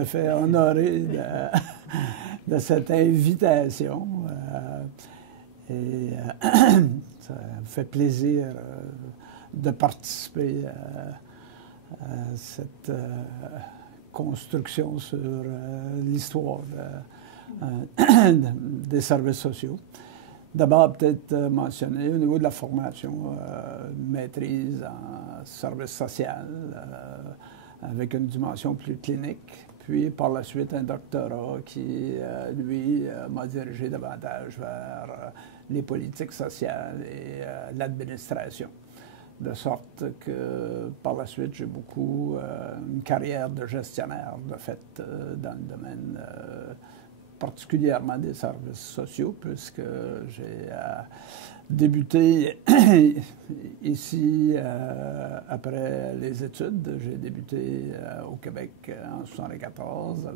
à fait honoré de cette invitation. Ça me fait plaisir de participer à cette construction sur l'histoire des services sociaux. D'abord, peut-être mentionner au niveau de la formation, maîtrise en service social avec une dimension plus clinique, puis par la suite un doctorat qui, lui, m'a dirigé davantage vers les politiques sociales et l'administration. De sorte que par la suite, j'ai beaucoup une carrière de gestionnaire, de fait, dans le domaine particulièrement des services sociaux, puisque j'ai débuté ici après les études. J'ai débuté au Québec en 1974,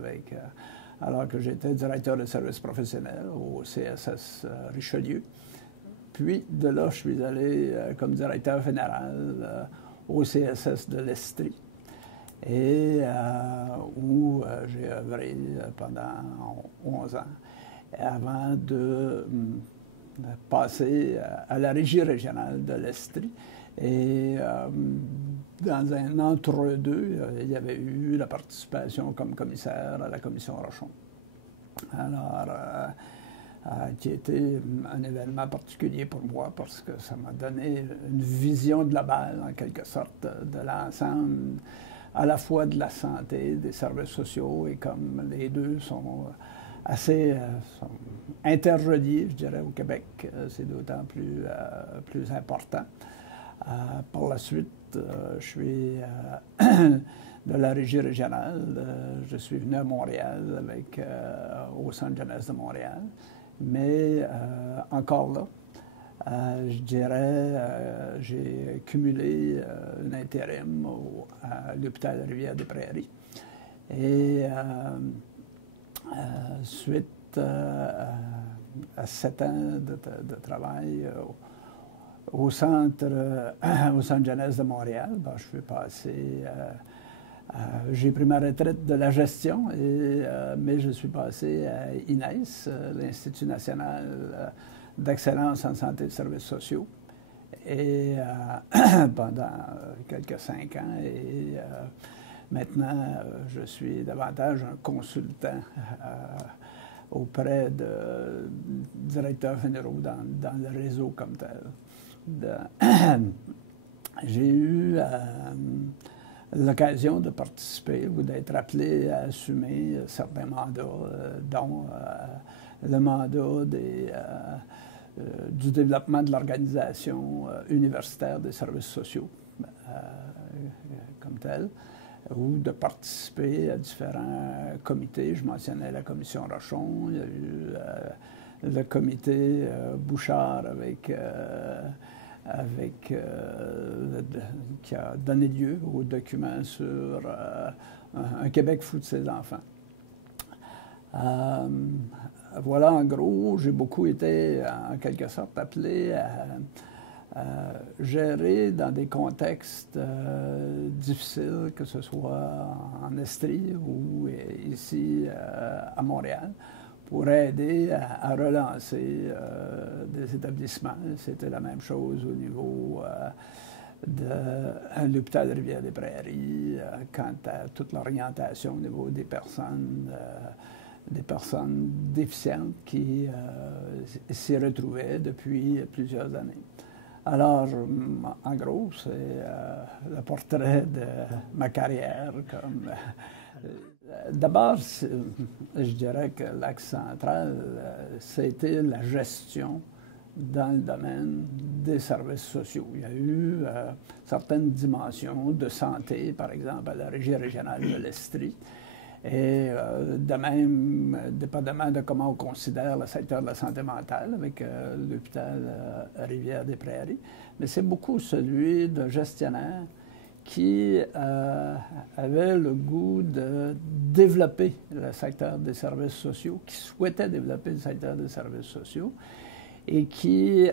alors que j'étais directeur de services professionnels au CSS Richelieu. Puis, de là, je suis allé comme directeur général au CSS de l'Estrie, et où j'ai œuvré pendant 11 ans, avant de passer à la régie régionale de l'Estrie. Et dans un entre-deux, il y avait eu la participation comme commissaire à la commission Rochon. Alors, qui était un événement particulier pour moi parce que ça m'a donné une vision globale, en quelque sorte, de l'ensemble, à la fois de la santé, des services sociaux, et comme les deux sont assez sont interreliés, je dirais, au Québec, c'est d'autant plus important. Par la suite, je suis de la régie régionale. Je suis venu à Montréal au Centre jeunesse de Montréal. Mais encore là, je dirais, j'ai cumulé un intérim à l'hôpital Rivière-des-Prairies. Et suite à 7 ans de travail au centre jeunesse de Montréal, je suis passé... j'ai pris ma retraite de la gestion, mais je suis passé à INES, l'Institut national d'excellence en santé et services sociaux, et pendant quelques 5 ans. Et maintenant, je suis davantage un consultant auprès de directeurs généraux dans le réseau comme tel. J'ai eu l'occasion de participer ou d'être appelé à assumer certains mandats, dont le mandat du développement de l'organisation universitaire des services sociaux comme tel, ou de participer à différents comités. Je mentionnais la commission Rochon, il y a eu le comité Bouchard qui a donné lieu au document sur un Québec fou de ses enfants. Voilà, en gros, j'ai beaucoup été, en quelque sorte, appelé à gérer dans des contextes difficiles, que ce soit en Estrie ou ici à Montréal, pour aider à relancer des établissements. C'était la même chose au niveau de l'hôpital de Rivière-des-Prairies, quant à toute l'orientation au niveau des personnes déficientes qui s'y retrouvaient depuis plusieurs années. Alors, en gros, c'est le portrait de ma carrière. D'abord, je dirais que l'axe central, c'était la gestion dans le domaine des services sociaux. Il y a eu certaines dimensions de santé, par exemple, à la régie régionale de l'Estrie. Et de même, dépendamment de comment on considère le secteur de la santé mentale avec l'hôpital Rivière-des-Prairies, mais c'est beaucoup celui de gestionnaires qui avait le goût de développer le secteur des services sociaux, qui souhaitait développer le secteur des services sociaux et qui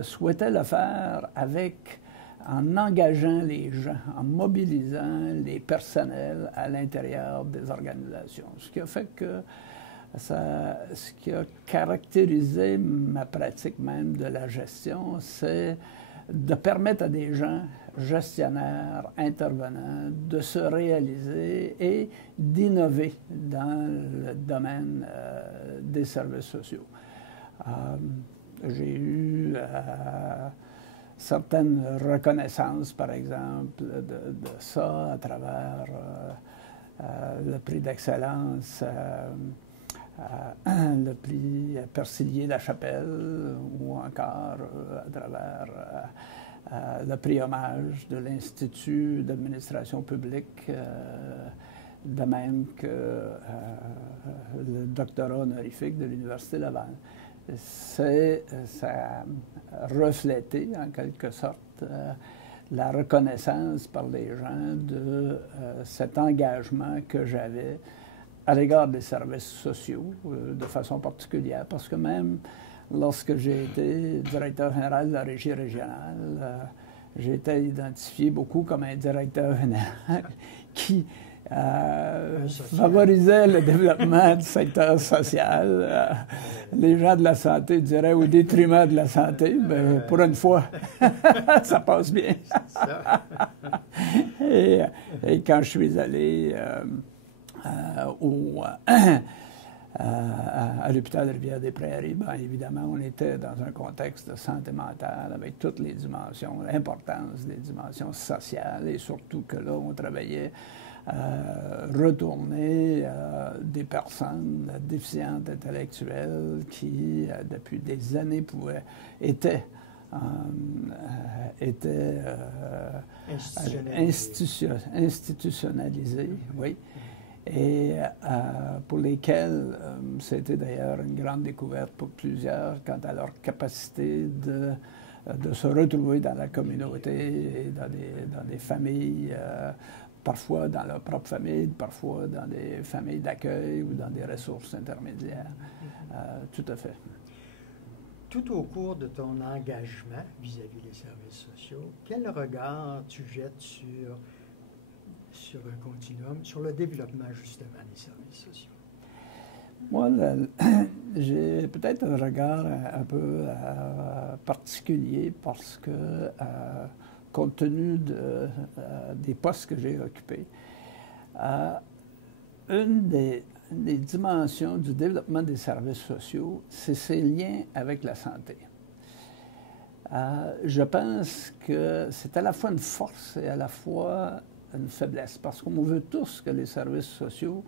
souhaitait le faire avec en engageant les gens, en mobilisant les personnels à l'intérieur des organisations. Ce qui a fait que ce qui a caractérisé ma pratique même de la gestion, c'est de permettre à des gens, gestionnaires, intervenants, de se réaliser et d'innover dans le domaine des services sociaux. J'ai eu certaines reconnaissances, par exemple, de ça à travers le prix d'excellence, le prix Persillier-Lachapelle, ou encore à travers le prix hommage de l'Institut d'administration publique, de même que le doctorat honorifique de l'Université Laval. Ça a reflété, en quelque sorte, la reconnaissance par les gens de cet engagement que j'avais à l'égard des services sociaux, de façon particulière, parce que même lorsque j'ai été directeur général de la régie régionale, j'ai été identifié beaucoup comme un directeur général qui favorisait le développement du secteur social. Les gens de la santé diraient au détriment de la santé, mais pour une fois, ça passe bien. et quand je suis allé à l'hôpital de Rivière-des-Prairies, bien évidemment, on était dans un contexte de santé mentale avec toutes les dimensions, l'importance des dimensions sociales et surtout que là, on travaillait retourner des personnes déficientes intellectuelles qui, depuis des années, étaient institutionnalisées, oui, et pour lesquelles c'était d'ailleurs une grande découverte pour plusieurs quant à leur capacité de se retrouver dans la communauté et dans des familles, parfois dans leur propre famille, parfois dans des familles d'accueil ou dans des ressources intermédiaires. Tout à fait. Tout au cours de ton engagement vis-à-vis des services sociaux, quel regard tu jettes sur un continuum, sur le développement justement des services sociaux? Moi, j'ai peut-être un regard un peu particulier parce que, compte tenu des postes que j'ai occupés, une des dimensions du développement des services sociaux, c'est ses liens avec la santé. Je pense que c'est à la fois une force et à la fois une faiblesse, parce qu'on veut tous que les services sociaux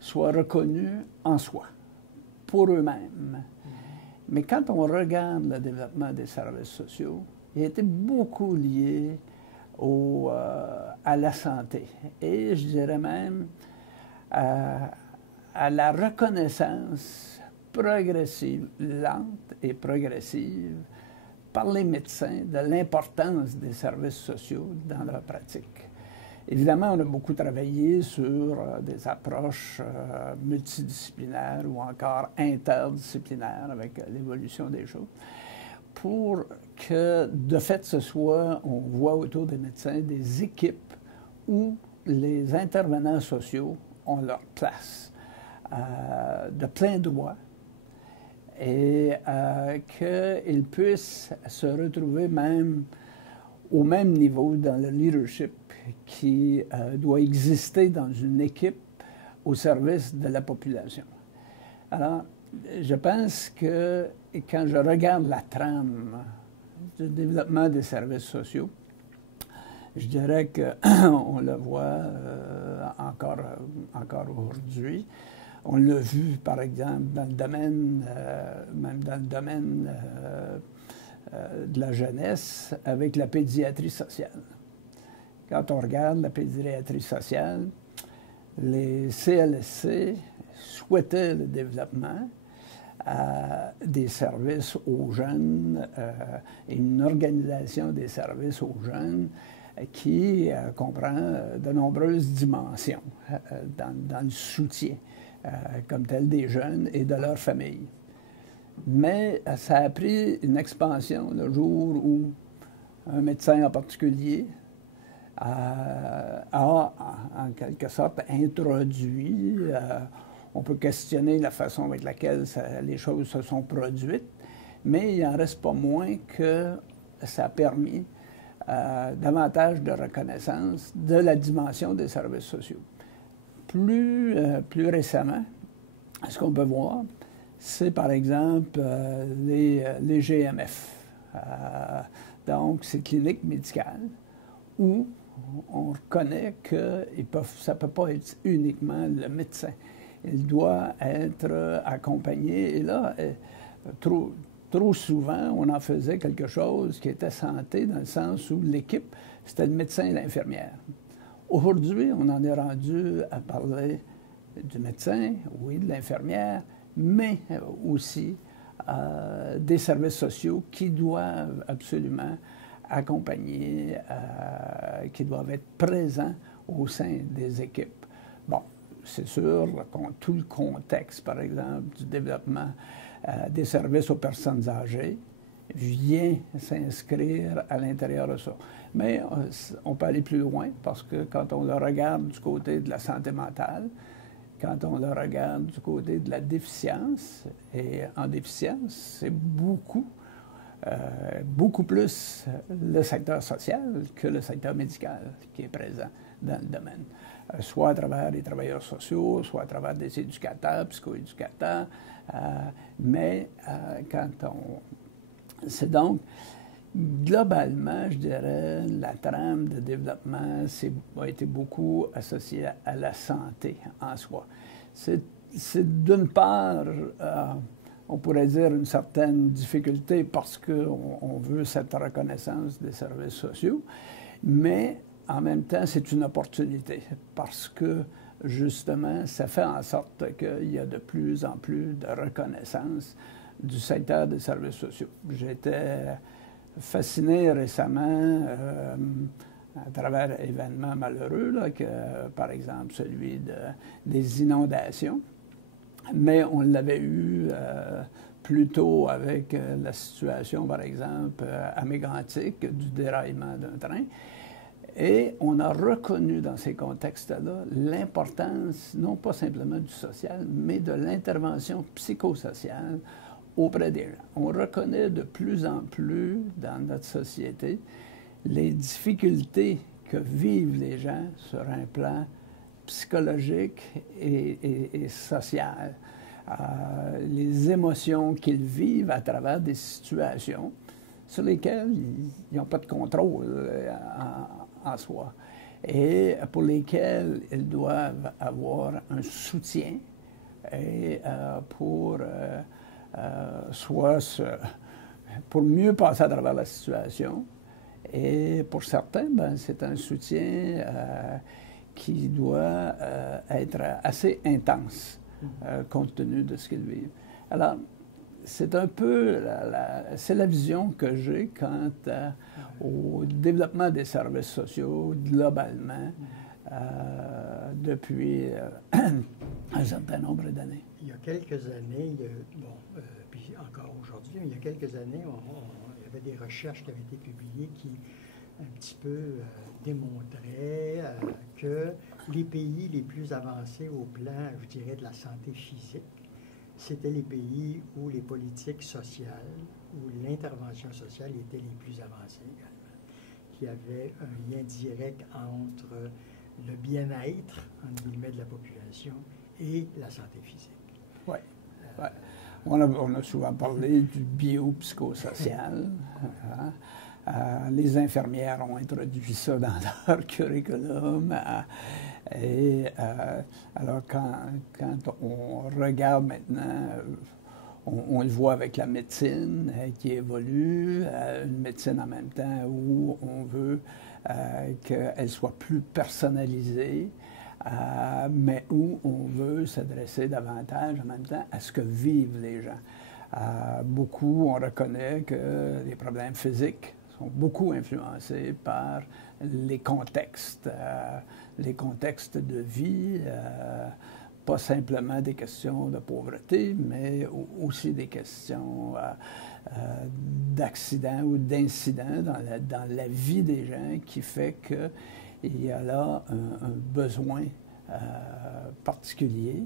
soient reconnus en soi, pour eux-mêmes. Mais quand on regarde le développement des services sociaux, il a été beaucoup lié à la santé. Et je dirais même à la reconnaissance progressive, lente et progressive, par les médecins de l'importance des services sociaux dans leur pratique. Évidemment, on a beaucoup travaillé sur des approches multidisciplinaires ou encore interdisciplinaires avec l'évolution des choses, pour que, de fait, on voit autour des médecins des équipes où les intervenants sociaux ont leur place de plein droit et qu'ils puissent se retrouver même au même niveau dans le leadership qui doit exister dans une équipe au service de la population. Alors, je pense que quand je regarde la trame du développement des services sociaux, je dirais qu'on le voit encore aujourd'hui. On l'a vu, par exemple, dans le domaine, même dans le domaine de la jeunesse, avec la pédiatrie sociale. Quand on regarde la pédiatrie sociale, les CLSC souhaitaient le développement des services aux jeunes et une organisation des services aux jeunes qui comprend de nombreuses dimensions dans le soutien comme tel des jeunes et de leurs familles. Mais ça a pris une expansion le jour où un médecin en particulier, a en quelque sorte introduit, on peut questionner la façon avec laquelle les choses se sont produites, mais il n'en reste pas moins que ça a permis davantage de reconnaissance de la dimension des services sociaux. Plus récemment, ce qu'on peut voir, c'est par exemple les GMF. Donc, ces cliniques médicales où on reconnaît que ça ne peut pas être uniquement le médecin. Il doit être accompagné. Et là, trop souvent, on en faisait quelque chose qui était santé, dans le sens où l'équipe, c'était le médecin et l'infirmière. Aujourd'hui, on en est rendu à parler du médecin, oui, de l'infirmière, mais aussi des services sociaux qui doivent absolument accompagner, qui doivent être présents au sein des équipes. Bon, c'est sûr, tout le contexte, par exemple, du développement des services aux personnes âgées vient s'inscrire à l'intérieur de ça. Mais on peut aller plus loin parce que quand on le regarde du côté de la santé mentale, quand on le regarde du côté de la déficience, et en déficience, c'est beaucoup plus le secteur social que le secteur médical qui est présent dans le domaine. Soit à travers les travailleurs sociaux, soit à travers des éducateurs, psychoéducateurs, mais quand c'est donc, globalement, je dirais, la trame de développement a été beaucoup associée à la santé en soi. C'est d'une part, on pourrait dire, une certaine difficulté parce qu'on veut cette reconnaissance des services sociaux, mais en même temps, c'est une opportunité parce que, justement, ça fait en sorte qu'il y a de plus en plus de reconnaissance du secteur des services sociaux. J'étais fasciné récemment à travers événements malheureux, là, par exemple celui des inondations, mais on l'avait eu plus tôt avec la situation, par exemple, à Mégantic, du déraillement d'un train. Et on a reconnu dans ces contextes-là l'importance, non pas simplement du social, mais de l'intervention psychosociale auprès des gens. On reconnaît de plus en plus dans notre société les difficultés que vivent les gens sur un plan psychologique et social. Les émotions qu'ils vivent à travers des situations sur lesquelles ils n'ont pas de contrôle en soi et pour lesquelles ils doivent avoir un soutien et pour mieux passer à travers la situation. Et pour certains, c'est un soutien qui doit être assez intense compte tenu de ce qu'ils vivent. Alors, c'est un peu c'est la vision que j'ai quant au développement des services sociaux globalement depuis un certain nombre d'années. Il y a quelques années, puis encore aujourd'hui, il y a quelques années, il y avait des recherches qui avaient été publiées qui un petit peu démontraient que les pays les plus avancés au plan, je dirais, de la santé physique, c'était les pays où les politiques sociales, où l'intervention sociale était les plus avancées également, qui avaient un lien direct entre le bien-être, entre guillemets, de la population et la santé physique. Oui. Ouais. On a souvent parlé du biopsychosocial. Les infirmières ont introduit ça dans leur curriculum. Alors, quand on regarde maintenant, on le voit avec la médecine qui évolue, une médecine en même temps où on veut qu'elle soit plus personnalisée, mais où on veut s'adresser davantage en même temps à ce que vivent les gens. Beaucoup, on reconnaît que les problèmes physiques sont beaucoup influencés par les contextes de vie, pas simplement des questions de pauvreté, mais aussi des questions d'accidents ou d'incidents dans la vie des gens qui fait qu'il y a là un besoin particulier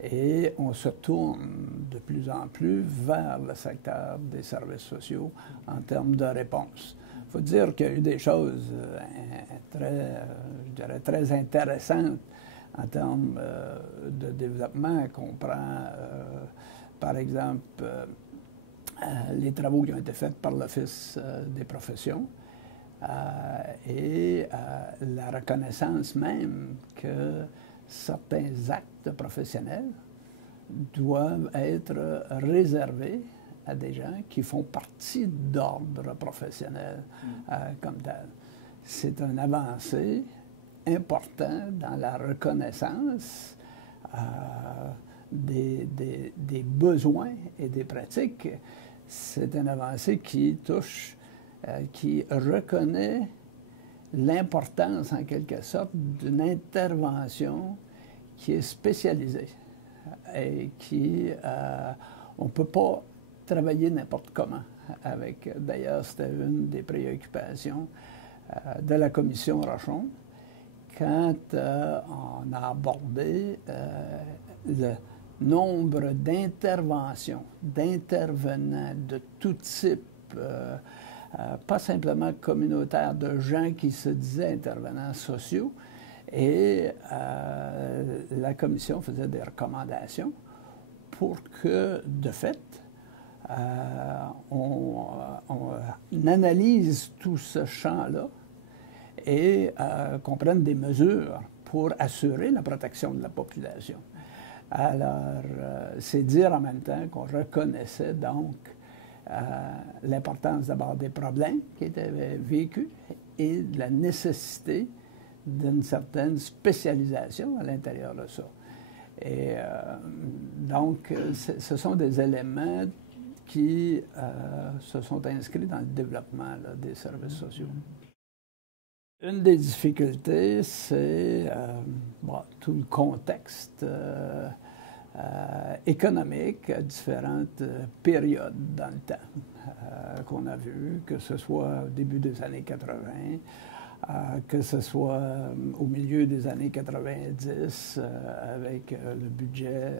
et on se tourne de plus en plus vers le secteur des services sociaux en termes de réponse. Il faut dire qu'il y a eu des choses je dirais, très intéressantes en termes de développement qu'on prend, par exemple, les travaux qui ont été faits par l'Office des professions et la reconnaissance même que certains actes professionnels doivent être réservés à des gens qui font partie d'ordre professionnel comme tel. C'est une avancée importante dans la reconnaissance des besoins et des pratiques. C'est une avancée qui touche, qui reconnaît l'importance, en quelque sorte, d'une intervention qui est spécialisée et qui, on ne peut pas travailler n'importe comment avec. D'ailleurs, c'était une des préoccupations de la commission Rochon quand on a abordé le nombre d'interventions, d'intervenants de tout type, pas simplement communautaires, de gens qui se disaient intervenants sociaux. Et la commission faisait des recommandations pour que, de fait, on analyse tout ce champ-là et qu'on prenne des mesures pour assurer la protection de la population. Alors, c'est dire en même temps qu'on reconnaissait donc l'importance d'abord des problèmes qui étaient vécus et de la nécessité d'une certaine spécialisation à l'intérieur de ça. Et donc, ce sont des éléments qui se sont inscrits dans le développement là, des services sociaux. Une des difficultés, c'est tout le contexte économique à différentes périodes dans le temps qu'on a vu, que ce soit au début des années 80, que ce soit au milieu des années 90, avec le budget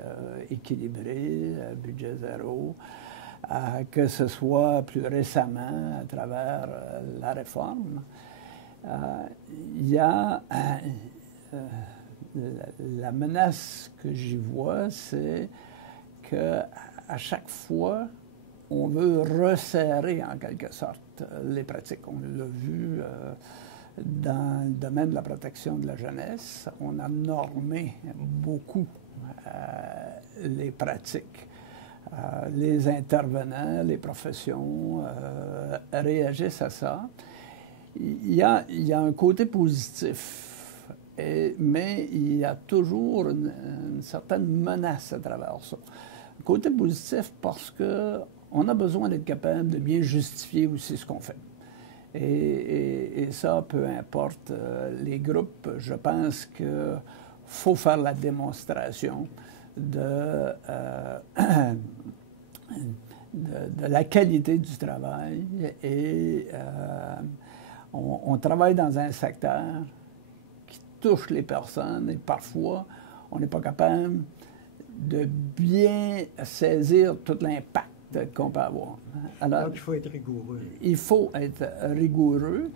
équilibré, budget zéro, que ce soit plus récemment à travers la réforme. Il y a la menace que j'y vois, c'est qu'à chaque fois, on veut resserrer en quelque sorte les pratiques. On l'a vu dans le domaine de la protection de la jeunesse, on a normé beaucoup les pratiques. Les intervenants, les professions réagissent à ça. Il y a un côté positif, mais il y a toujours une certaine menace à travers ça. Un côté positif parce qu'on a besoin d'être capable de bien justifier aussi ce qu'on fait. Et ça, peu importe les groupes, je pense qu'il faut faire la démonstration de la qualité du travail et on travaille dans un secteur qui touche les personnes et parfois on n'est pas capable de bien saisir tout l'impact qu'on peut avoir. Alors, donc, il faut être rigoureux. Il faut être rigoureux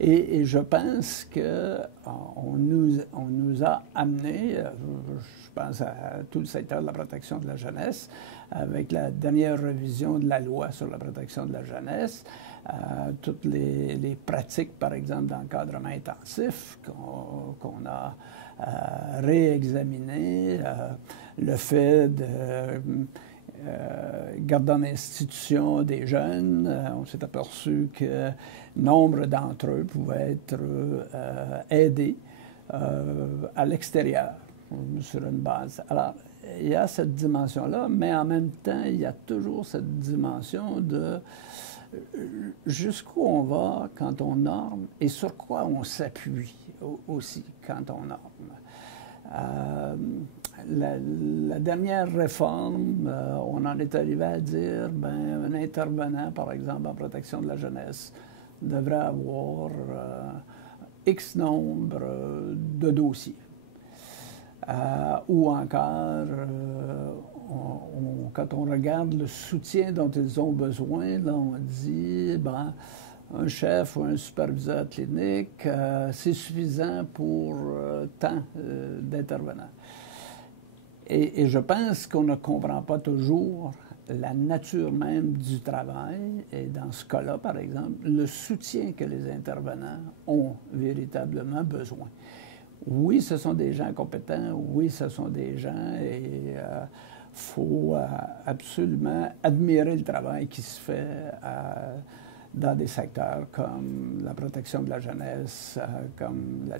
et je pense qu'on nous a amené, je pense à tout le secteur de la protection de la jeunesse, avec la dernière révision de la loi sur la protection de la jeunesse, toutes les pratiques, par exemple, d'encadrement intensif qu'on a réexaminées, le fait de garder en institution des jeunes, on s'est aperçu que nombre d'entre eux pouvaient être aidés à l'extérieur, sur une base. Alors, il y a cette dimension-là, mais en même temps, il y a toujours cette dimension de jusqu'où on va quand on norme et sur quoi on s'appuie aussi quand on norme. la dernière réforme, on en est arrivé à dire, ben, un intervenant, par exemple, en protection de la jeunesse, devrait avoir X nombre de dossiers. Ou encore, quand on regarde le soutien dont ils ont besoin, là, on dit, ben, un chef ou un superviseur clinique, c'est suffisant pour tant d'intervenants. Et je pense qu'on ne comprend pas toujours la nature même du travail, et dans ce cas-là, par exemple, le soutien que les intervenants ont véritablement besoin. Oui, ce sont des gens compétents, oui, ce sont des gens, et faut absolument admirer le travail qui se fait dans des secteurs comme la protection de la jeunesse, comme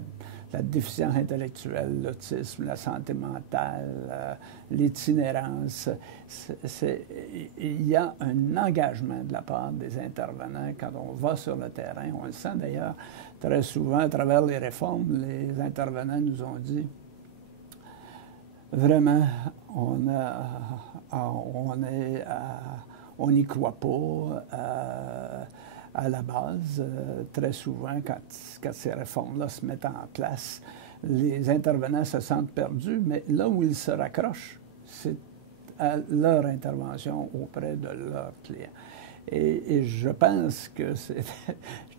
la déficience intellectuelle, l'autisme, la santé mentale, l'itinérance. Il y a un engagement de la part des intervenants quand on va sur le terrain. On le sent d'ailleurs très souvent à travers les réformes. Les intervenants nous ont dit, vraiment, on n'y croit pas à la base. Très souvent, quand ces réformes-là se mettent en place, les intervenants se sentent perdus, mais là où ils se raccrochent, c'est à leur intervention auprès de leurs clients. Et je pense que je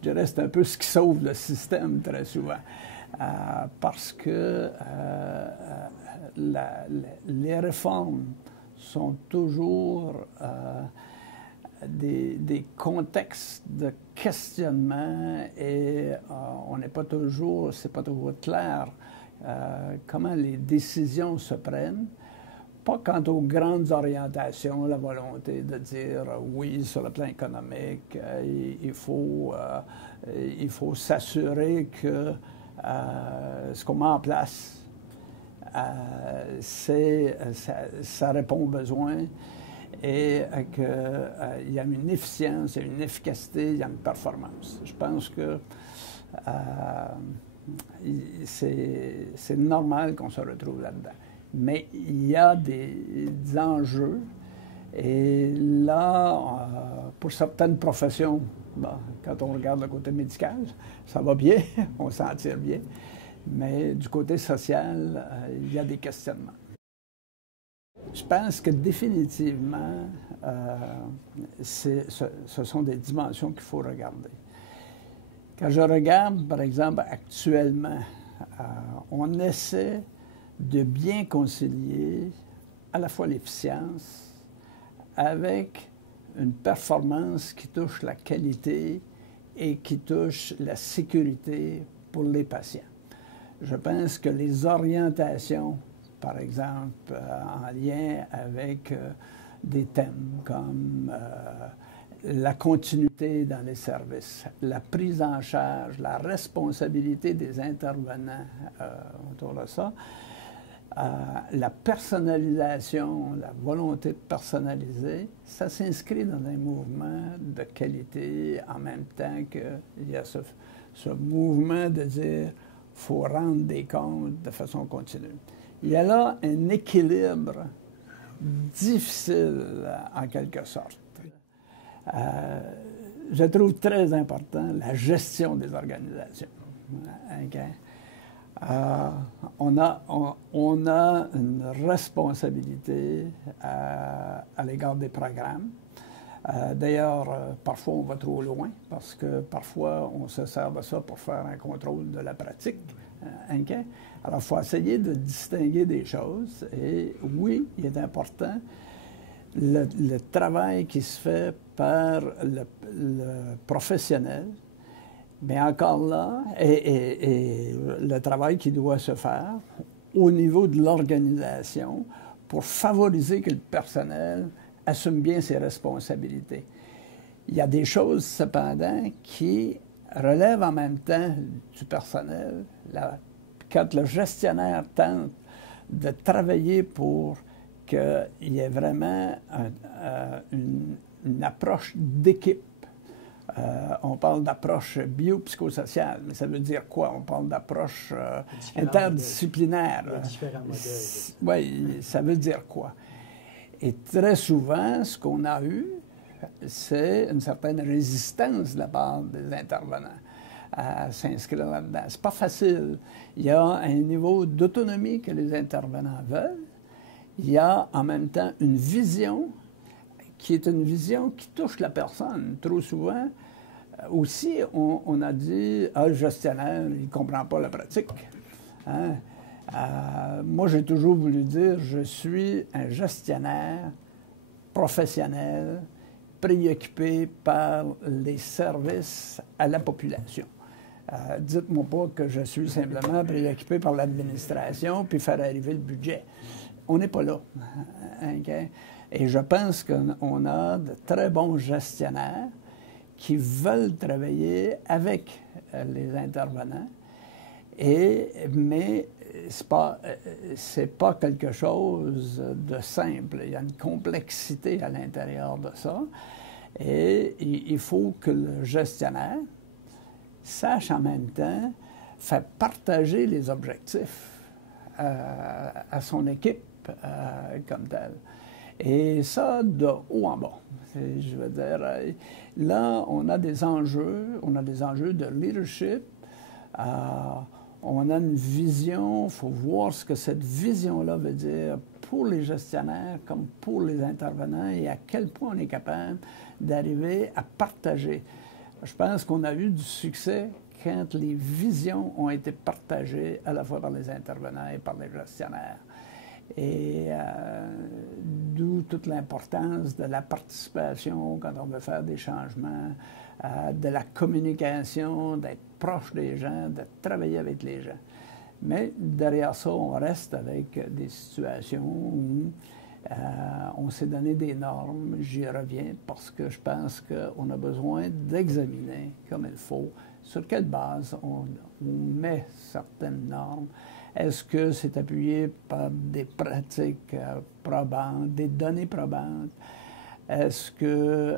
dirais, c'est un peu ce qui sauve le système très souvent. Parce que les réformes sont toujours des contextes de questionnement et on n'est pas toujours, c'est pas toujours clair comment les décisions se prennent. Pas quant aux grandes orientations, la volonté de dire oui, sur le plan économique, il faut s'assurer que ce qu'on met en place, ça répond aux besoins et qu'il y a une efficience, il y a une efficacité, il y a une performance. Je pense que c'est normal qu'on se retrouve là-dedans. Mais il y a des enjeux. Et là, pour certaines professions, bon, quand on regarde le côté médical, ça va bien, on s'en tire bien. Mais du côté social, il y a des questionnements. Je pense que définitivement, ce sont des dimensions qu'il faut regarder. Quand je regarde, par exemple, actuellement, on essaie de bien concilier à la fois l'efficience avec une performance qui touche la qualité et qui touche la sécurité pour les patients. Je pense que les orientations, par exemple, en lien avec des thèmes comme la continuité dans les services, la prise en charge, la responsabilité des intervenants autour de ça, la personnalisation, la volonté de personnaliser, ça s'inscrit dans un mouvement de qualité en même temps qu'il y a ce mouvement de dire qu'il faut rendre des comptes de façon continue. Il y a là un équilibre difficile en quelque sorte. Je trouve très important la gestion des organisations. Okay? On a une responsabilité à l'égard des programmes. D'ailleurs, parfois on va trop loin parce que parfois on se sert de ça pour faire un contrôle de la pratique. Okay? Alors, il faut essayer de distinguer des choses. Et oui, il est important le travail qui se fait par le professionnel, mais encore là, et le travail qui doit se faire au niveau de l'organisation pour favoriser que le personnel assume bien ses responsabilités. Il y a des choses, cependant, qui relèvent en même temps du personnel. Quand le gestionnaire tente de travailler pour qu'il y ait vraiment une approche d'équipe, On parle d'approche biopsychosociale, mais ça veut dire quoi? On parle d'approche interdisciplinaire. Il y a différents modèles. Oui, ça veut dire quoi? Et très souvent, ce qu'on a eu, c'est une certaine résistance de la part des intervenants à s'inscrire là-dedans. C'est pas facile. Il y a un niveau d'autonomie que les intervenants veulent. Il y a en même temps une vision qui est une vision qui touche la personne. Trop souvent, aussi, on a dit « Ah, le gestionnaire, il ne comprend pas la pratique. Hein? » Moi, j'ai toujours voulu dire « Je suis un gestionnaire professionnel préoccupé par les services à la population. Dites-moi pas que je suis simplement préoccupé par l'administration puis faire arriver le budget. » On n'est pas là. Okay? Et je pense qu'on a de très bons gestionnaires qui veulent travailler avec les intervenants, mais c'est pas quelque chose de simple. Il y a une complexité à l'intérieur de ça. Et il faut que le gestionnaire sache en même temps faire partager les objectifs à son équipe comme telle. Et ça, de haut en bas. Je veux dire, là, on a des enjeux de leadership. On a une vision, il faut voir ce que cette vision-là veut dire pour les gestionnaires comme pour les intervenants et à quel point on est capable d'arriver à partager. Je pense qu'on a eu du succès quand les visions ont été partagées à la fois par les intervenants et par les gestionnaires. Et d'où toute l'importance de la participation quand on veut faire des changements, de la communication, d'être proche des gens, de travailler avec les gens. Mais derrière ça, on reste avec des situations où on s'est donné des normes, j'y reviens, parce que je pense qu'on a besoin d'examiner comme il faut sur quelle base on met certaines normes. Est-ce que c'est appuyé par des pratiques probantes, des données probantes? Est-ce que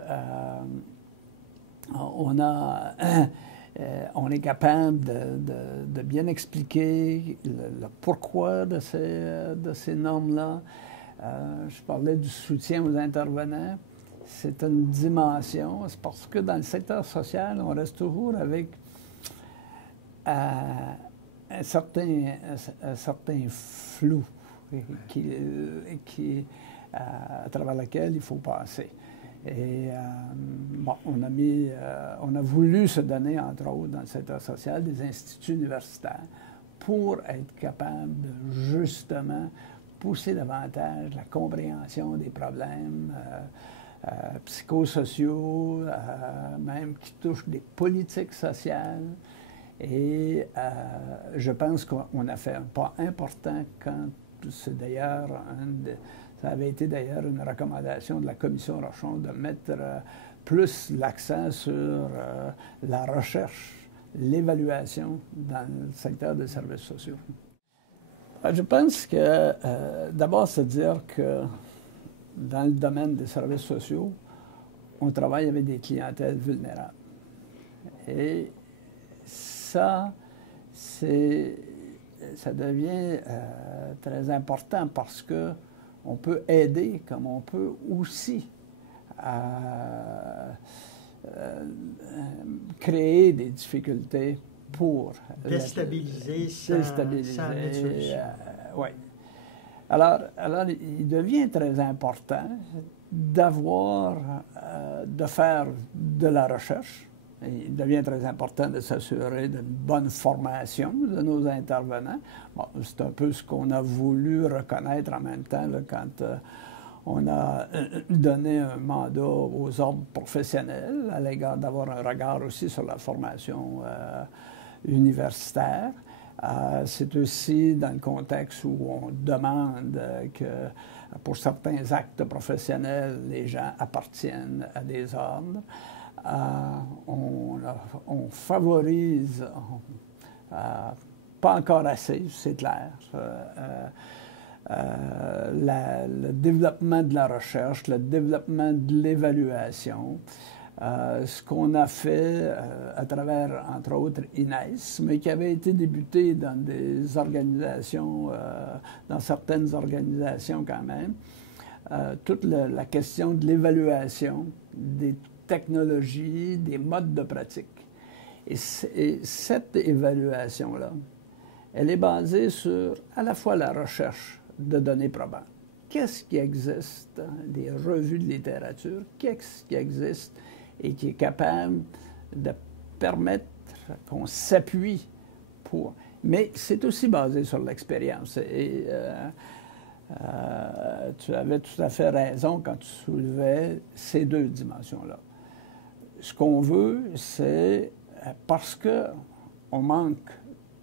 on est capable de bien expliquer le pourquoi de ces normes-là? Je parlais du soutien aux intervenants. C'est une dimension. C'est parce que dans le secteur social, on reste toujours avec un certain flou à travers lequel il faut passer. Et on a voulu se donner, entre autres, dans le secteur social, des instituts universitaires pour être capable de, justement, pousser davantage la compréhension des problèmes psychosociaux, même qui touchent des politiques sociales. Et je pense qu'on a fait un pas important quand c'est d'ailleurs ça avait été d'ailleurs une recommandation de la Commission Rochon de mettre plus l'accent sur la recherche, l'évaluation dans le secteur des services sociaux. Je pense que d'abord, c'est dire que dans le domaine des services sociaux, on travaille avec des clientèles vulnérables. Et ça devient très important parce que on peut aider comme on peut aussi créer des difficultés pour déstabiliser sans mettre solution. Oui. Alors, il devient très important de faire de la recherche. Il devient très important de s'assurer d'une bonne formation de nos intervenants. Bon, c'est un peu ce qu'on a voulu reconnaître en même temps là, quand on a donné un mandat aux ordres professionnels à l'égard d'avoir un regard aussi sur la formation universitaire. C'est aussi dans le contexte où on demande que pour certains actes professionnels, les gens appartiennent à des ordres. On favorise, pas encore assez, c'est clair, le développement de la recherche, le développement de l'évaluation. Ce qu'on a fait à travers, entre autres, INES, mais qui avait été débuté dans des organisations, dans certaines organisations quand même, toute la question de l'évaluation des technologies, des modes de pratique. Et cette évaluation-là, elle est basée sur à la fois la recherche de données probantes. Qu'est-ce qui existe, des revues de littérature, qu'est-ce qui existe et qui est capable de permettre qu'on s'appuie pour... Mais c'est aussi basé sur l'expérience. Et tu avais tout à fait raison quand tu soulevais ces deux dimensions-là. Ce qu'on veut, c'est, parce qu'on manque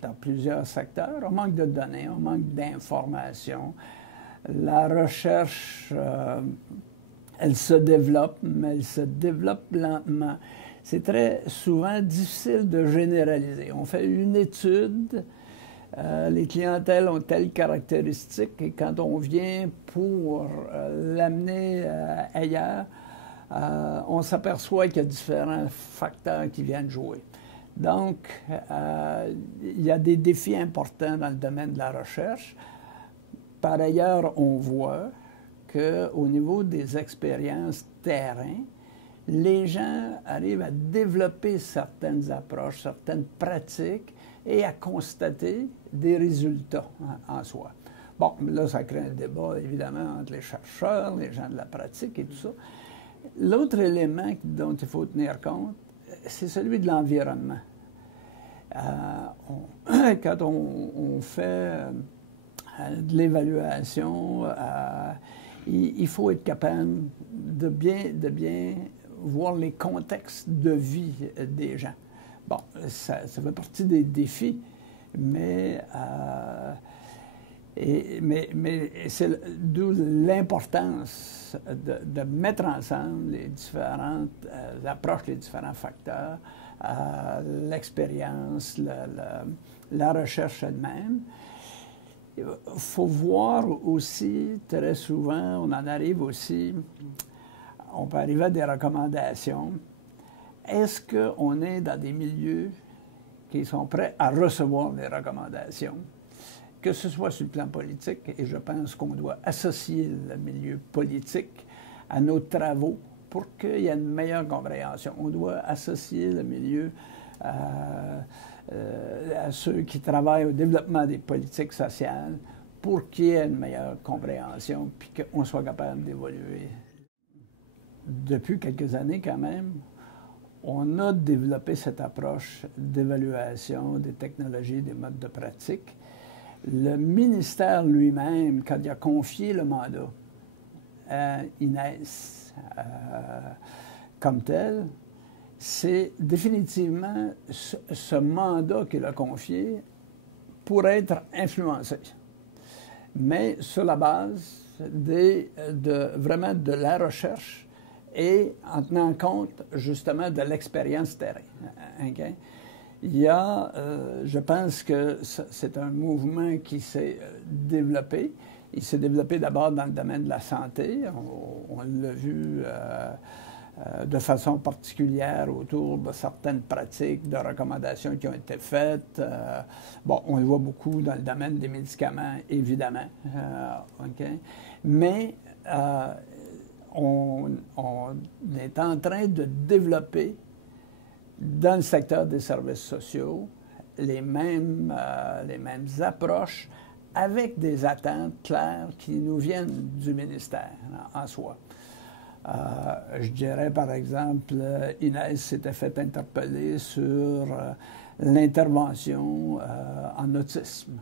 dans plusieurs secteurs, on manque de données, on manque d'informations. La recherche, elle se développe, mais elle se développe lentement. C'est très souvent difficile de généraliser. On fait une étude, les clientèles ont telles caractéristiques, et quand on vient pour l'amener ailleurs, on s'aperçoit qu'il y a différents facteurs qui viennent jouer. Donc, il y a des défis importants dans le domaine de la recherche. Par ailleurs, on voit qu'au niveau des expériences terrain, les gens arrivent à développer certaines approches, certaines pratiques et à constater des résultats en soi. Bon, là, ça crée un débat, évidemment, entre les chercheurs, les gens de la pratique et tout ça. L'autre élément dont il faut tenir compte, c'est celui de l'environnement. Quand on fait de l'évaluation, il faut être capable de bien voir les contextes de vie des gens. Bon, ça fait partie des défis, mais c'est d'où l'importance de mettre ensemble les différentes approches, les différents facteurs, l'expérience, la recherche elle-même. Il faut voir aussi, très souvent, on en arrive aussi, on peut arriver à des recommandations. Est-ce qu'on est dans des milieux qui sont prêts à recevoir les recommandations? Que ce soit sur le plan politique, et je pense qu'on doit associer le milieu politique à nos travaux pour qu'il y ait une meilleure compréhension. On doit associer le milieu à ceux qui travaillent au développement des politiques sociales pour qu'il y ait une meilleure compréhension puis qu'on soit capable d'évoluer. Depuis quelques années, quand même, on a développé cette approche d'évaluation des technologies, des modes de pratique. Le ministère lui-même, quand il a confié le mandat à INES comme tel, c'est définitivement ce mandat qu'il a confié pour être influencé, mais sur la base vraiment de la recherche et en tenant compte justement de l'expérience terrain. Okay? Il y a, je pense que c'est un mouvement qui s'est développé. Il s'est développé d'abord dans le domaine de la santé. On l'a vu de façon particulière autour de certaines pratiques, de recommandations qui ont été faites. Bon, on le voit beaucoup dans le domaine des médicaments, évidemment. Okay? Mais on est en train de développer dans le secteur des services sociaux les mêmes approches avec des attentes claires qui nous viennent du ministère en soi. Je dirais, par exemple, Inès s'était fait interpeller sur l'intervention en autisme.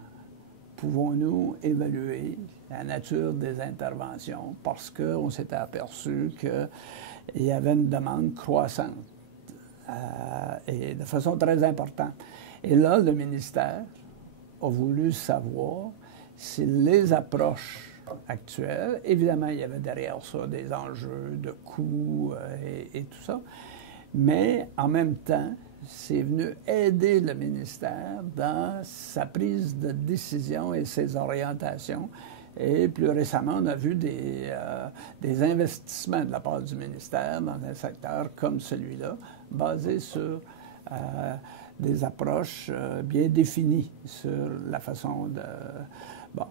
Pouvons-nous évaluer la nature des interventions parce qu'on s'était aperçu qu'il y avait une demande croissante et de façon très importante. Et là, le ministère a voulu savoir si les approches actuelles, évidemment, il y avait derrière ça des enjeux de coûts et tout ça, mais en même temps, c'est venu aider le ministère dans sa prise de décision et ses orientations Et plus récemment, on a vu des investissements de la part du ministère dans un secteur comme celui-là, basés sur des approches bien définies sur la façon de... Bon.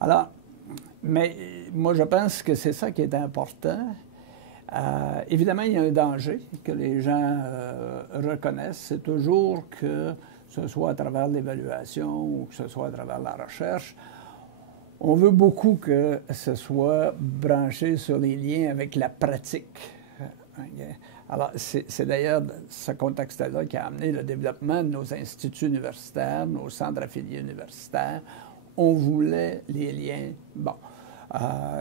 Alors, mais moi, je pense que c'est ça qui est important. Évidemment, il y a un danger que les gens reconnaissent. C'est toujours que ce soit à travers l'évaluation ou que ce soit à travers la recherche, on veut beaucoup que ce soit branché sur les liens avec la pratique. Alors, c'est d'ailleurs ce contexte-là qui a amené le développement de nos instituts universitaires, nos centres affiliés universitaires. On voulait les liens. Bon,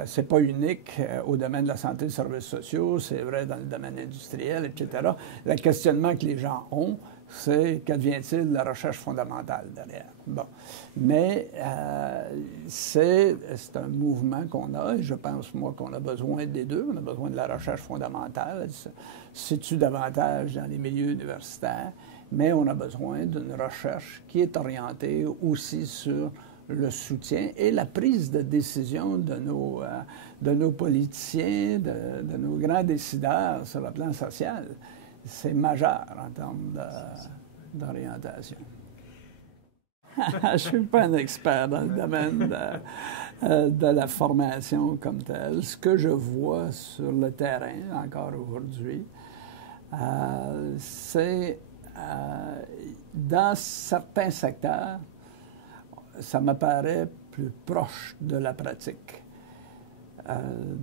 c'est pas unique au domaine de la santé et des services sociaux, c'est vrai dans le domaine industriel, etc. Le questionnement que les gens ont, c'est qu'advient-il de la recherche fondamentale derrière? Bon. Mais c'est un mouvement qu'on a, et je pense, moi, qu'on a besoin des deux. On a besoin de la recherche fondamentale, elle se situe davantage dans les milieux universitaires, mais on a besoin d'une recherche qui est orientée aussi sur le soutien et la prise de décision de nos politiciens, de nos grands décideurs sur le plan social. C'est majeur en termes d'orientation. Je ne suis pas un expert dans le domaine de la formation comme telle. Ce que je vois sur le terrain, encore aujourd'hui, c'est dans certains secteurs, ça me paraît plus proche de la pratique.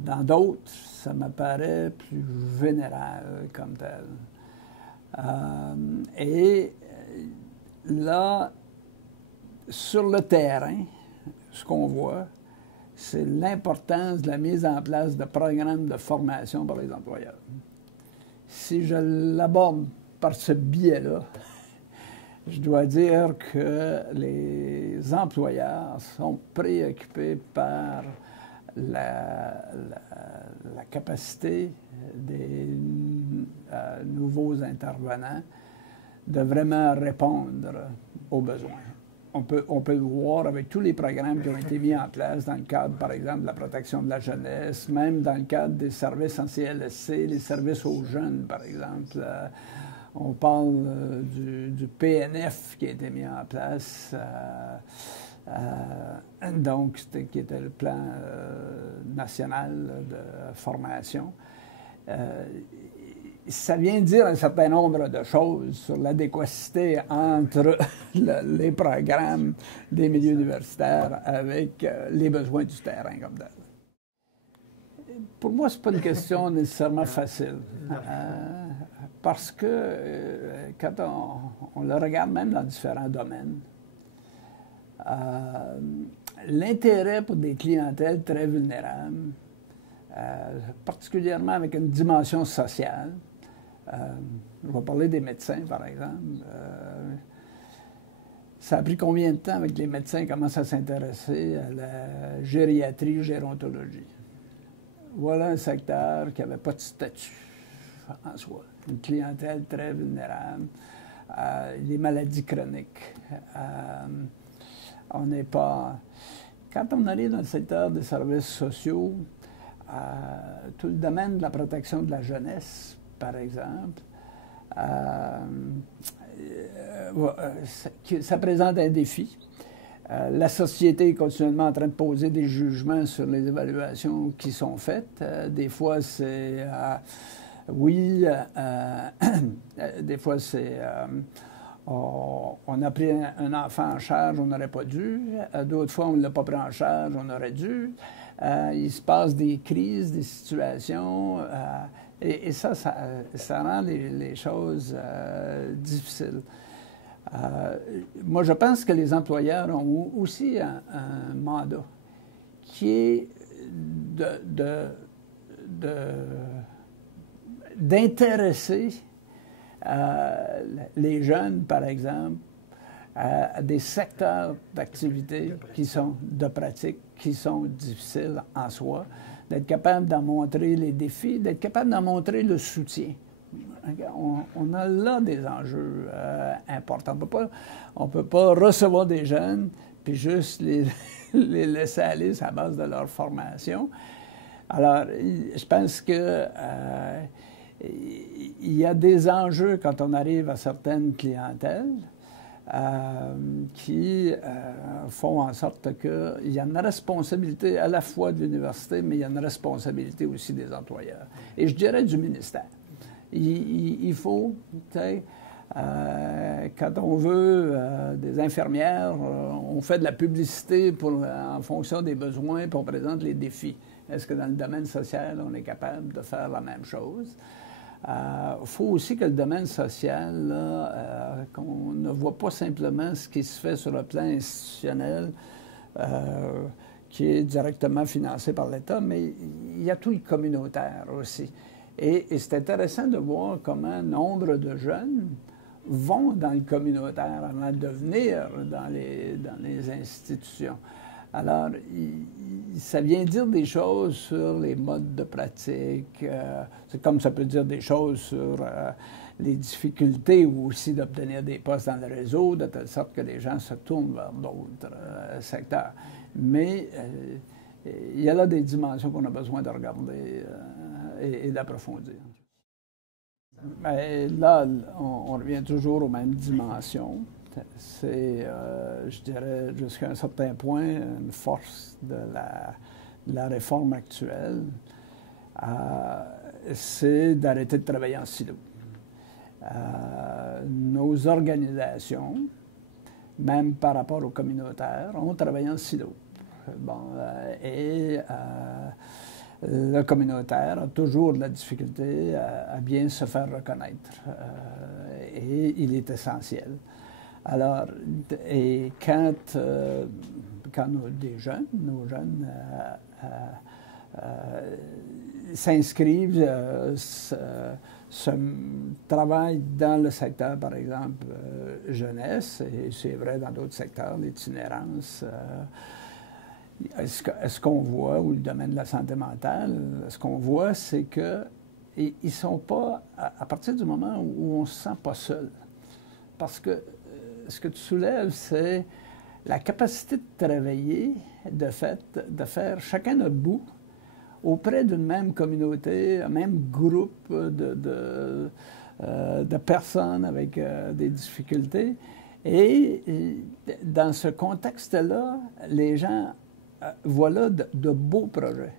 Dans d'autres, ça me paraît plus général comme tel. Et là, sur le terrain, ce qu'on voit, c'est l'importance de la mise en place de programmes de formation par les employeurs. Si je l'aborde par ce biais-là, je dois dire que les employeurs sont préoccupés par la capacité des nouveaux intervenants de vraiment répondre aux besoins. On peut le voir avec tous les programmes qui ont été mis en place dans le cadre, par exemple, de la protection de la jeunesse, même dans le cadre des services en CLSC, les services aux jeunes, par exemple. On parle du PNF qui a été mis en place. Donc, qui était le plan national de formation. Ça vient dire un certain nombre de choses sur l'adéquacité entre les programmes des milieux universitaires avec les besoins du terrain comme tel. Pour moi, ce n'est pas une question nécessairement facile. Parce que quand on le regarde même dans différents domaines, l'intérêt pour des clientèles très vulnérables, particulièrement avec une dimension sociale, je vais parler des médecins, par exemple. Ça a pris combien de temps avec que les médecins commencent à s'intéresser à la gériatrie, gérontologie? Voilà un secteur qui n'avait pas de statut en soi. Une clientèle très vulnérable, les maladies chroniques. On n'est pas... Quand on arrive dans le secteur des services sociaux, tout le domaine de la protection de la jeunesse, par exemple, ça présente un défi. La société est continuellement en train de poser des jugements sur les évaluations qui sont faites. Des fois, c'est... oui, des fois, c'est... on a pris un enfant en charge, on n'aurait pas dû. D'autres fois, on ne l'a pas pris en charge, on aurait dû. Il se passe des crises, des situations, et ça rend les choses difficiles. Moi, je pense que les employeurs ont aussi un mandat qui est d'intéresser les jeunes, par exemple, à des secteurs d'activité qui sont de pratique, qui sont difficiles en soi, d'être capable d'en montrer les défis, d'être capable d'en montrer le soutien. On a là des enjeux importants. On ne peut pas recevoir des jeunes puis juste les laisser aller sur la base de leur formation. Alors, je pense que il y a des enjeux quand on arrive à certaines clientèles qui font en sorte qu'il y a une responsabilité à la fois de l'université, mais il y a une responsabilité aussi des employeurs. Et je dirais du ministère. Il faut, tu sais, quand on veut des infirmières, on fait de la publicité en fonction des besoins, puis on présente les défis. Est-ce que dans le domaine social, on est capable de faire la même chose? Il faut aussi que le domaine social, qu'on ne voit pas simplement ce qui se fait sur le plan institutionnel, qui est directement financé par l'État, mais il y a tout le communautaire aussi. Et c'est intéressant de voir comment nombre de jeunes vont dans le communautaire avant de venir dans les institutions. Alors, ça vient dire des choses sur les modes de pratique, c'est comme ça peut dire des choses sur les difficultés aussi d'obtenir des postes dans le réseau, de telle sorte que les gens se tournent vers d'autres secteurs. Mais il y a là des dimensions qu'on a besoin de regarder et d'approfondir. Mais là, on revient toujours aux mêmes dimensions. C'est, je dirais, jusqu'à un certain point, une force de la réforme actuelle, c'est d'arrêter de travailler en silo. Nos organisations, même par rapport aux communautaires, ont travaillé en silo. Bon, le communautaire a toujours de la difficulté à bien se faire reconnaître. Et il est essentiel. Alors, et quand nos jeunes s'inscrivent, travaillent dans le secteur, par exemple, jeunesse, et c'est vrai dans d'autres secteurs, l'itinérance, ce qu'on voit, ou le domaine de la santé mentale, ce qu'on voit, c'est qu'ils ne sont pas, à partir du moment où on ne se sent pas seul, parce que ce que tu soulèves, c'est la capacité de travailler, de faire chacun notre bout auprès d'une même communauté, un même groupe de personnes avec des difficultés. Et dans ce contexte-là, les gens voient là de beaux projets.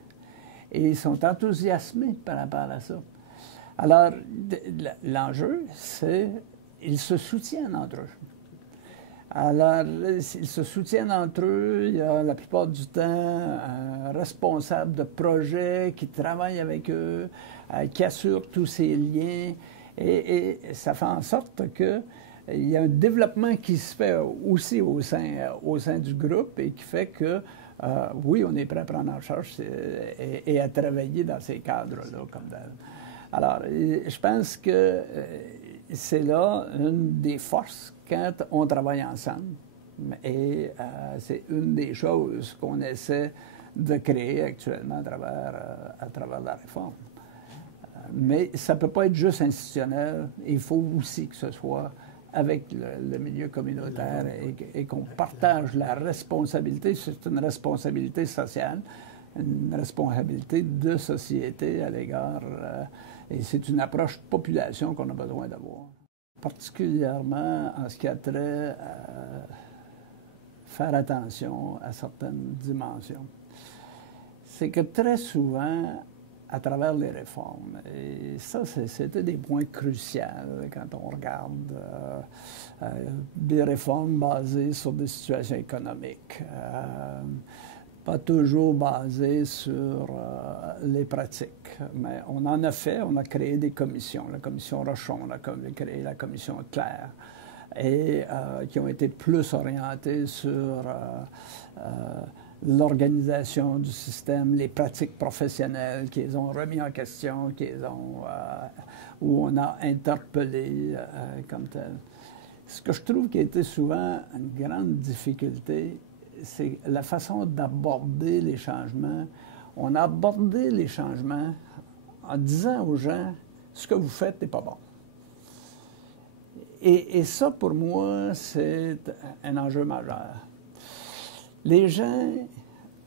Et ils sont enthousiasmés par rapport à ça. Alors, l'enjeu, c'est qu'ils se soutiennent entre eux. Alors, ils se soutiennent entre eux. Il y a la plupart du temps un responsable de projet qui travaille avec eux, qui assure tous ces liens. Et ça fait en sorte qu'il y a un développement qui se fait aussi au sein du groupe et qui fait que, oui, on est prêt à prendre en charge et à travailler dans ces cadres-là comme tel. Alors, je pense que c'est là une des forces quand on travaille ensemble. Et c'est une des choses qu'on essaie de créer actuellement à travers la réforme. Mais ça ne peut pas être juste institutionnel. Il faut aussi que ce soit avec le milieu communautaire et qu'on partage la responsabilité. C'est une responsabilité sociale, une responsabilité de société à l'égard. Et c'est une approche de population qu'on a besoin d'avoir. Particulièrement en ce qui a trait à faire attention à certaines dimensions. C'est que très souvent, à travers les réformes, et ça, c'était des points cruciaux quand on regarde des réformes basées sur des situations économiques, pas toujours basées sur les pratiques. Mais on en a fait, on a créé des commissions, la commission Rochon, on a créé la commission Claire, et qui ont été plus orientées sur l'organisation du système, les pratiques professionnelles qu'ils ont remis en question, où on a interpellé comme tel. Ce que je trouve qui a été souvent une grande difficulté, c'est la façon d'aborder les changements. On a abordé les changements en disant aux gens, ce que vous faites n'est pas bon. Et ça, pour moi, c'est un enjeu majeur. Les gens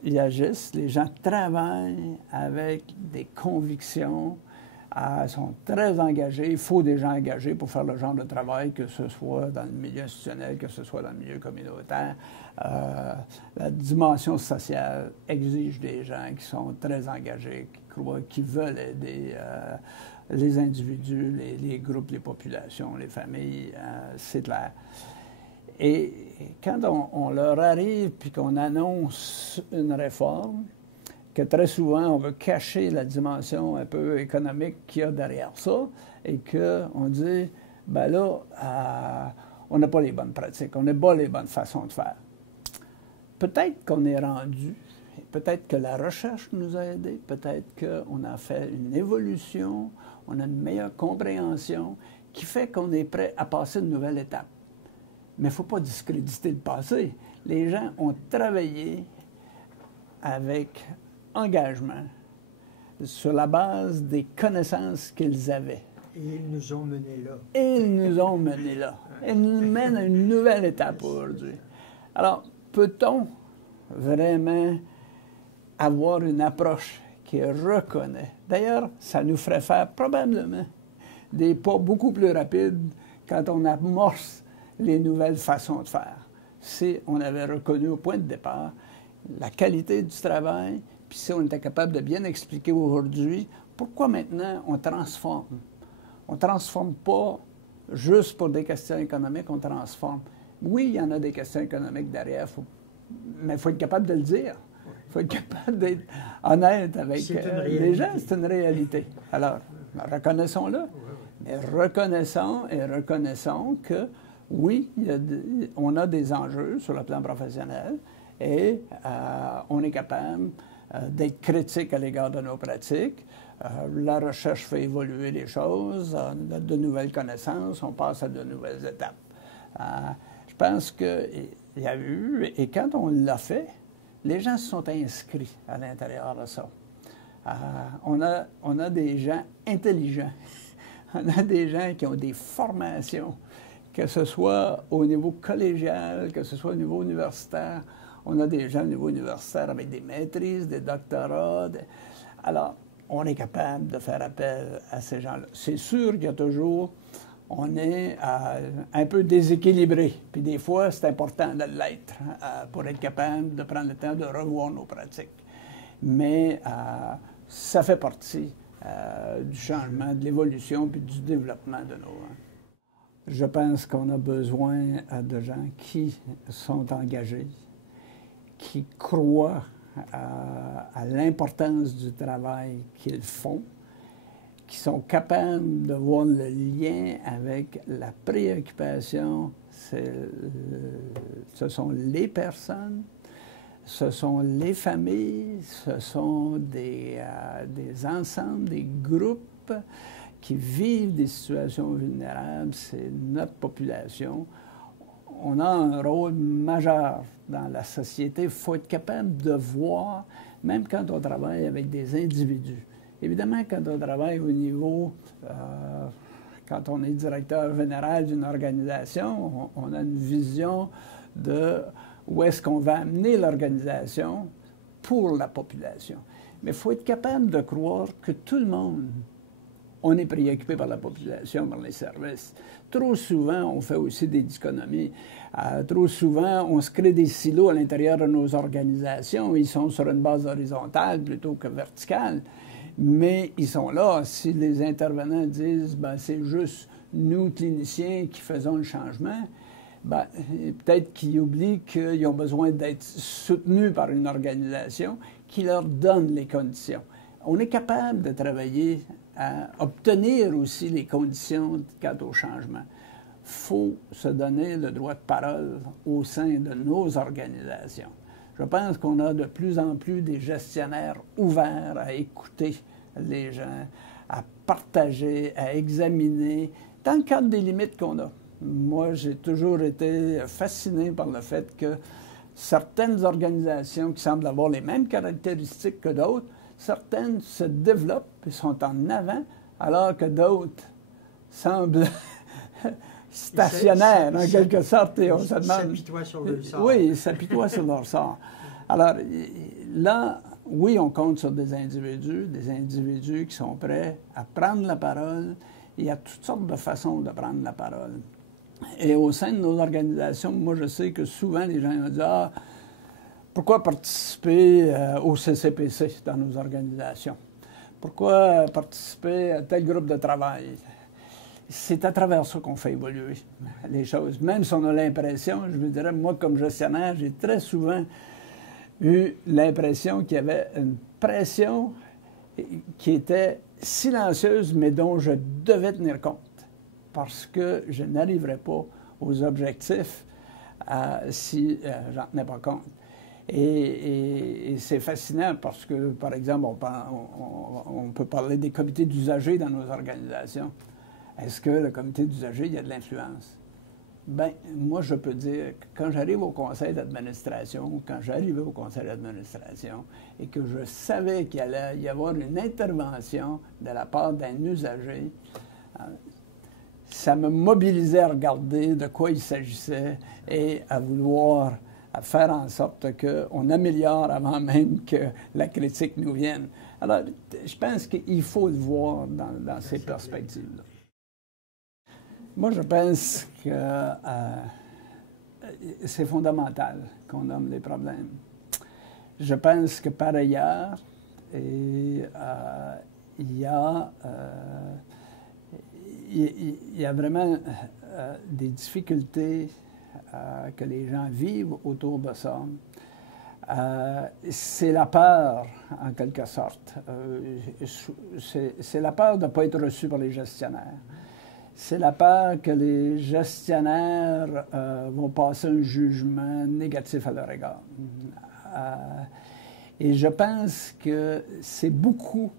y agissent, les gens travaillent avec des convictions, sont très engagés. Il faut des gens engagés pour faire le genre de travail, que ce soit dans le milieu institutionnel, que ce soit dans le milieu communautaire. La dimension sociale exige des gens qui sont très engagés, qui croient, qui veulent aider les individus, les groupes, les populations, les familles. C'est clair. Et quand on leur arrive puis qu'on annonce une réforme, que très souvent, on veut cacher la dimension un peu économique qu'il y a derrière ça et qu'on dit, ben là, on n'a pas les bonnes pratiques, on n'a pas les bonnes façons de faire. Peut-être qu'on est rendu, peut-être que la recherche nous a aidés, peut-être qu'on a fait une évolution, on a une meilleure compréhension qui fait qu'on est prêt à passer une nouvelle étape. Mais il ne faut pas discréditer le passé. Les gens ont travaillé avec engagement sur la base des connaissances qu'ils avaient. Et ils nous ont menés là. Et ils nous ont menés là. Ils nous mènent à une nouvelle étape aujourd'hui. Alors, peut-on vraiment avoir une approche qui reconnaît? D'ailleurs, ça nous ferait faire probablement des pas beaucoup plus rapides quand on amorce les nouvelles façons de faire. Si on avait reconnu au point de départ la qualité du travail, puis si on était capable de bien expliquer aujourd'hui pourquoi maintenant on transforme. On ne transforme pas juste pour des questions économiques, on transforme. Oui, il y en a des questions économiques derrière, mais il faut être capable de le dire. Il faut être capable d'être honnête avec les gens, c'est une réalité. Alors, reconnaissons-le, mais reconnaissons que oui, on a des enjeux sur le plan professionnel et on est capable d'être critique à l'égard de nos pratiques. La recherche fait évoluer les choses, on a de nouvelles connaissances, on passe à de nouvelles étapes. Je pense qu'il y a eu, et quand on l'a fait, les gens se sont inscrits à l'intérieur de ça. On a des gens intelligents, on a des gens qui ont des formations, que ce soit au niveau collégial, que ce soit au niveau universitaire. On a des gens au niveau universitaire avec des maîtrises, des doctorats. Alors, on est capable de faire appel à ces gens-là. C'est sûr qu'il y a toujours, on est un peu déséquilibré. Puis des fois, c'est important de l'être pour être capable de prendre le temps de revoir nos pratiques. Mais ça fait partie du changement, de l'évolution puis du développement de nos... Je pense qu'on a besoin de gens qui sont engagés, qui croient à l'importance du travail qu'ils font, qui sont capables de voir le lien avec la préoccupation. Ce sont les personnes, ce sont les familles, ce sont des ensembles, des groupes qui vivent des situations vulnérables, c'est notre population. On a un rôle majeur dans la société. Il faut être capable de voir, même quand on travaille avec des individus. Évidemment, quand on travaille au niveau, quand on est directeur général d'une organisation, on a une vision de où est-ce qu'on va amener l'organisation pour la population. Mais il faut être capable de croire que tout le monde, on est préoccupé par la population, par les services. Trop souvent, on fait aussi des disconomies. Trop souvent, on se crée des silos à l'intérieur de nos organisations. Ils sont sur une base horizontale plutôt que verticale. Mais ils sont là. Si les intervenants disent ben, c'est juste nous, cliniciens, qui faisons le changement, ben, peut-être qu'ils oublient qu'ils ont besoin d'être soutenus par une organisation qui leur donne les conditions. On est capable de travailler à obtenir aussi les conditions quant au changement. Il faut se donner le droit de parole au sein de nos organisations. Je pense qu'on a de plus en plus des gestionnaires ouverts à écouter les gens, à partager, à examiner, dans le cadre des limites qu'on a. Moi, j'ai toujours été fasciné par le fait que certaines organisations qui semblent avoir les mêmes caractéristiques que d'autres, certaines se développent et sont en avant, alors que d'autres semblent stationnaires, en quelque sorte, et on se demande... Ils s'apitoient sur leur sort. Oui, ils s'apitoient sur leur sort. Alors, là, oui, on compte sur des individus qui sont prêts à prendre la parole. Il y a toutes sortes de façons de prendre la parole. Et au sein de nos organisations, moi, je sais que souvent, les gens me disent « Ah, pourquoi participer au CCPC dans nos organisations? Pourquoi participer à tel groupe de travail? » C'est à travers ça qu'on fait évoluer les choses. Même si on a l'impression, je vous dirais, moi, comme gestionnaire, j'ai très souvent eu l'impression qu'il y avait une pression qui était silencieuse, mais dont je devais tenir compte, parce que je n'arriverais pas aux objectifs si j'en tenais pas compte. Et c'est fascinant parce que, par exemple, on peut parler des comités d'usagers dans nos organisations. Est-ce que le comité d'usagers, il y a de l'influence? Bien, moi, je peux dire que quand j'arrive au conseil d'administration, quand j'arrivais au conseil d'administration et que je savais qu'il allait y avoir une intervention de la part d'un usager, ça me mobilisait à regarder de quoi il s'agissait et à vouloir faire en sorte qu'on améliore avant même que la critique nous vienne. Alors, je pense qu'il faut le voir dans ces perspectives-là. Moi, je pense que c'est fondamental qu'on nomme les problèmes. Je pense que par ailleurs, il y a vraiment des difficultés que les gens vivent autour de ça. C'est la peur, en quelque sorte. C'est la peur de ne pas être reçu par les gestionnaires. C'est la peur que les gestionnaires vont passer un jugement négatif à leur égard. Et je pense que c'est beaucoup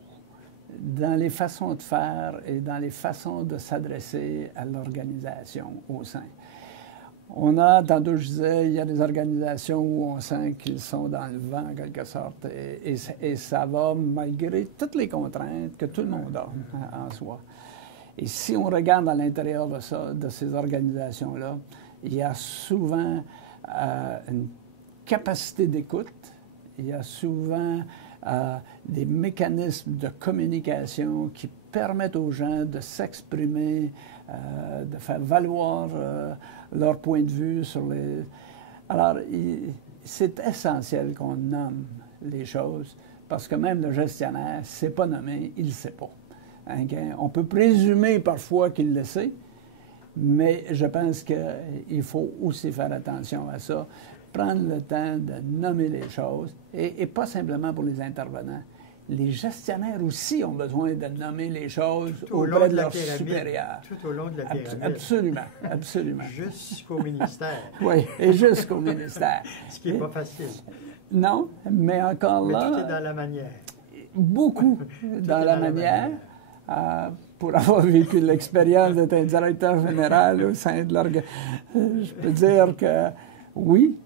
dans les façons de faire et dans les façons de s'adresser à l'organisation au sein. On a, tantôt je disais, il y a des organisations où on sent qu'ils sont dans le vent, en quelque sorte, et ça va malgré toutes les contraintes que tout le monde a en soi. Et si on regarde à l'intérieur de ça, de ces organisations-là, il y a souvent une capacité d'écoute, il y a souvent des mécanismes de communication qui permettent aux gens de s'exprimer, de faire valoir leur point de vue sur les... Alors, c'est essentiel qu'on nomme les choses, parce que même le gestionnaire, ne sait pas nommer, il ne sait pas. On peut présumer parfois qu'il le sait, mais je pense qu'il faut aussi faire attention à ça, prendre le temps de nommer les choses, et pas simplement pour les intervenants. Les gestionnaires aussi ont besoin de nommer les choses auprès de leurs supérieurs. Tout au long de la pyramide. Absolument, absolument. Jusqu'au ministère. Oui, et jusqu'au ministère. Ce qui n'est pas facile. Non, mais encore là... Mais tout est dans la manière. Beaucoup dans la manière. Pour avoir vécu l'expérience d'être un directeur général au sein de l'organisation, je peux dire que oui,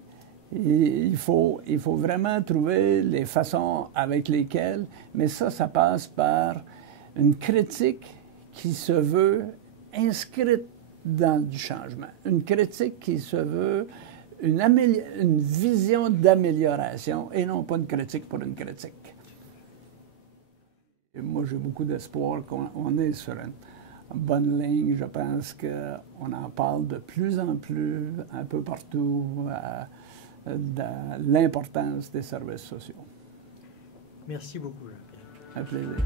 il faut vraiment trouver les façons avec lesquelles, mais ça passe par une critique qui se veut inscrite dans du changement, une critique qui se veut une vision d'amélioration et non pas une critique pour une critique. Et moi, j'ai beaucoup d'espoir qu'on est sur une bonne ligne. Je pense qu'on en parle de plus en plus, un peu partout, de l'importance des services sociaux. Merci beaucoup, Jean-Pierre. Un plaisir.